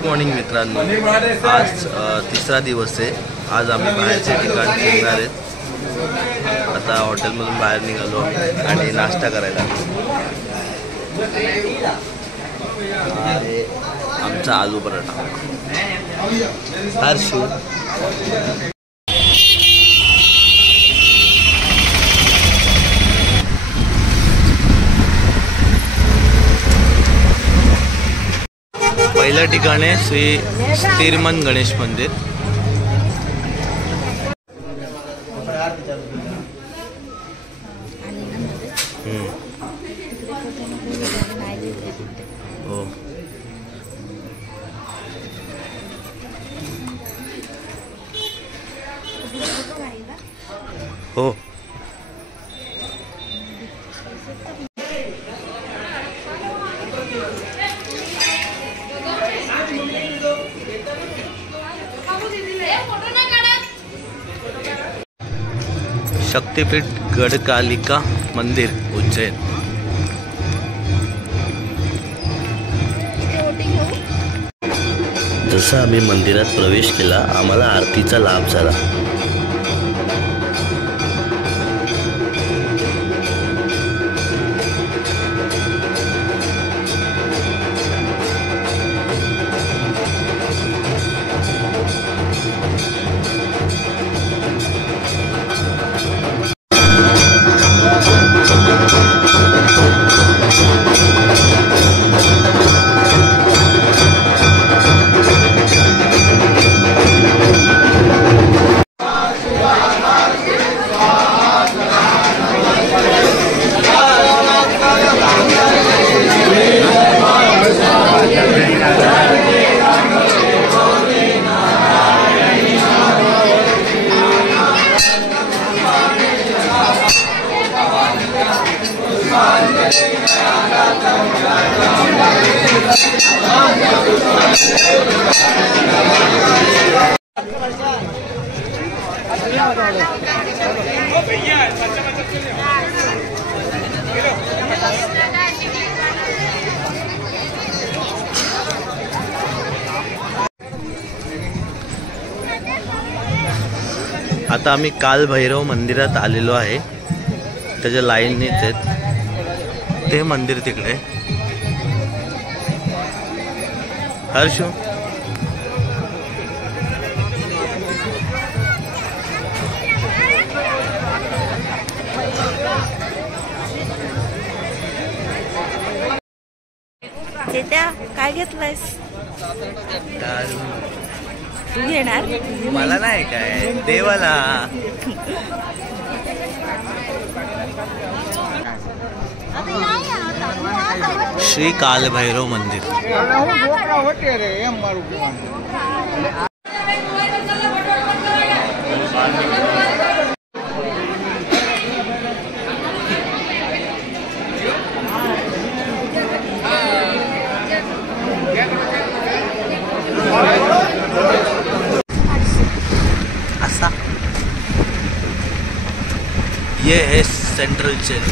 Good morning मित्रांनो, आज तिसरा दिवस आहे। आज आम्ही बाहेरचे ठिकाण फिरणार आहेत। आता हॉटेलमधून बाहेर निघालो आणि नाश्ता करायला। आमचा आलू पराठा। हर्षू पहिलं ठिकाण आहे श्री स्थिरमन गणेश मंदिर। हो शक्तिपीठ गढ़कालिका मंदिर उज्जैन। जसं आम्ही मंदिरात प्रवेश केला आम्हाला आरतीचा लाभ झाला। आता आम्ही काल भैरव मंदिरात आलेलो आहे। त्याच्या लाईनीच आहेत ते मंदिर तिकडे। हर्षू काय घेतलंयस? तू घेणार? मला नाही काय देवाला। श्री काल भैरव मंदिर। ये है सेंट्रल जेल।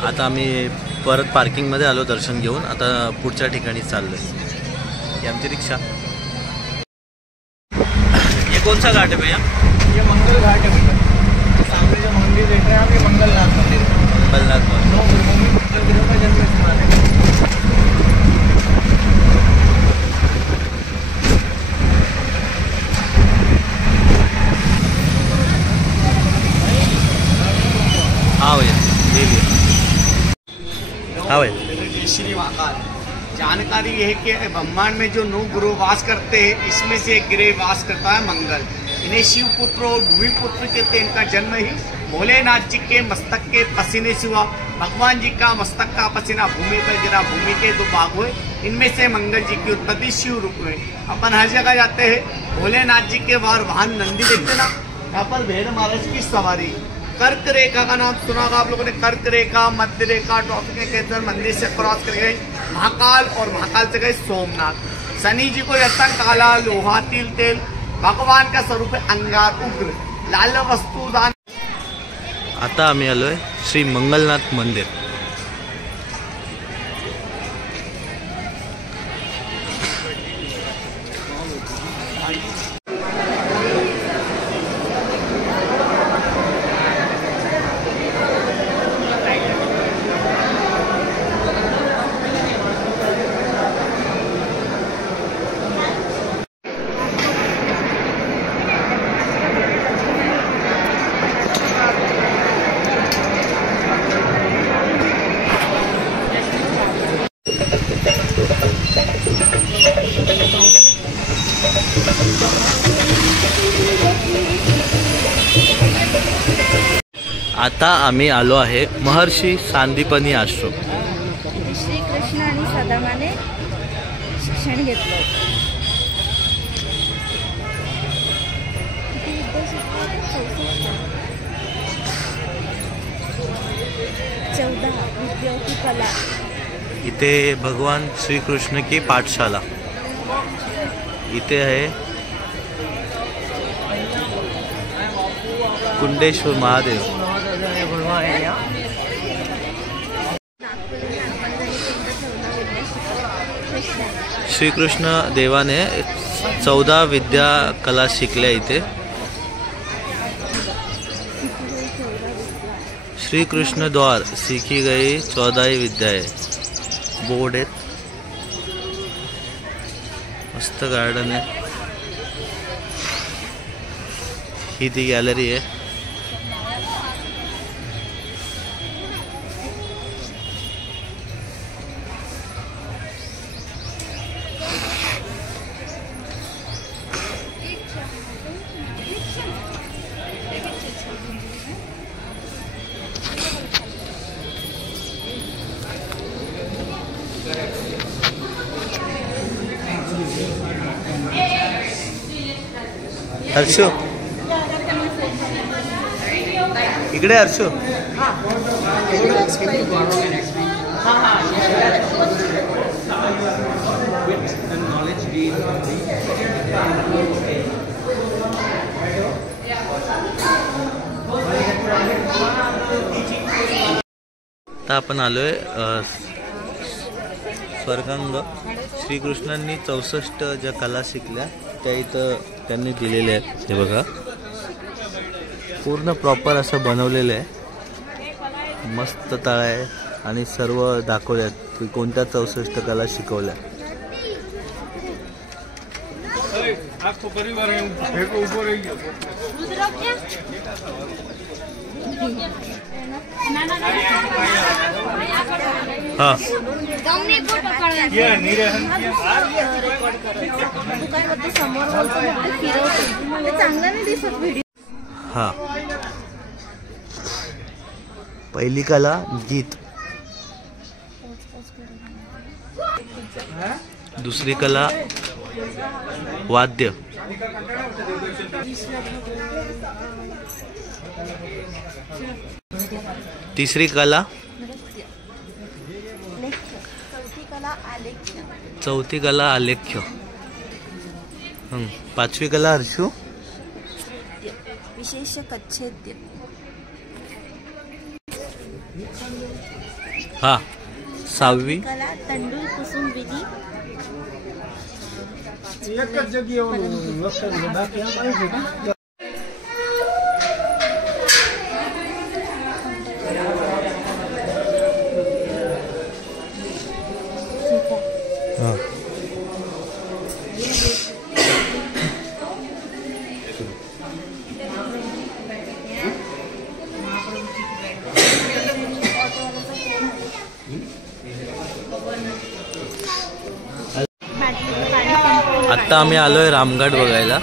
आता आम्ही परत पार्किंग मध्ये आलो दर्शन घेऊन। आता पुढच्या ठिकाणी चाललोय। ही आमची रिक्षा। ये कौन सा घाट है भैया? ये मंगल घाट है भैया। सामने जो मंदिर देख रहे हैं आप, ये मंगलनाथ मंदिर। मंगलनाथ का जन्म स्थान है। हाँ भैया हाँ भैया। श्री महाकाल। जानकारी यह है कि ब्रह्मांड में जो 9 ग्रह वास करते हैं इसमें से एक ग्रह वास करता है मंगल। इन्हें शिव पुत्र और भूमि पुत्र कहते हैं। इनका जन्म ही भोलेनाथ जी के मस्तक के पसीने से हुआ। भगवान जी का मस्तक का पसीना भूमि पर गिरा। भूमि के 2 भाग हुए, इनमें से मंगल जी की उत्पत्ति शिव रूप में। अपन हर जगह जाते हैं, भोलेनाथ जी के बाहर वाहन नंदी देखते ना, यहाँ पर भैरव महाराज की सवारी। कर्क रेखा का नाम सुना होगा आप लोगों ने। कर्क रेखा, मध्य रेखा, ट्रॉपिक कैंसर मंदिर से क्रॉस कर गए महाकाल और महाकाल से गए सोमनाथ। शनि जी को रहता काला लोहा तिल तेल, भगवान का स्वरूप है अंगार उग्र लाल वस्तु दान। आता आम्ही आलोय श्री मंगलनाथ मंदिर. आता आम्ही आलो आहे महर्षी सांदीपनी आश्रम. श्रीकृष्ण आणि सदामाने शिक्षण घेतलं होतं. चौदा विद्या की कला. इथे भगवान श्री कृष्ण की पाठशाला. इथे आहे कुंडेश्वर महादेव. श्रीकृष्ण देवाने 14 विद्या कला शिकल्या इथे. श्री कृष्ण द्वार सीखी गई 14 विद्याएं. बोर्ड आहेत. मस्त गार्डन आहे. ही ती गॅलरी आहे. हर्षू इकडे. हर्षू आता आपण आलोय स्वर्गांग. श्रीकृष्णांनी 64 ज्या कला शिकल्या त्या इथं त्यांनी दिलेल्या आहेत. हे बघा पूर्ण प्रॉपर असं बनवलेलं आहे. मस्त तळ आहे आणि सर्व दाखवल्यात की कोणत्या 64 कला शिकवल्या. हा हा. पहिली कला गीत. दुसरी कला वाद्य. तिसरी कला चौथी कला आलेख्य. पाचवी कला हर्षू विशेष कच्छेद्य. हा. सहावी कला तंडुल कुसुम विधी. आता आम्ही आलोय रामघाट बघायला.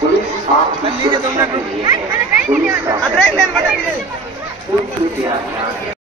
पुलिस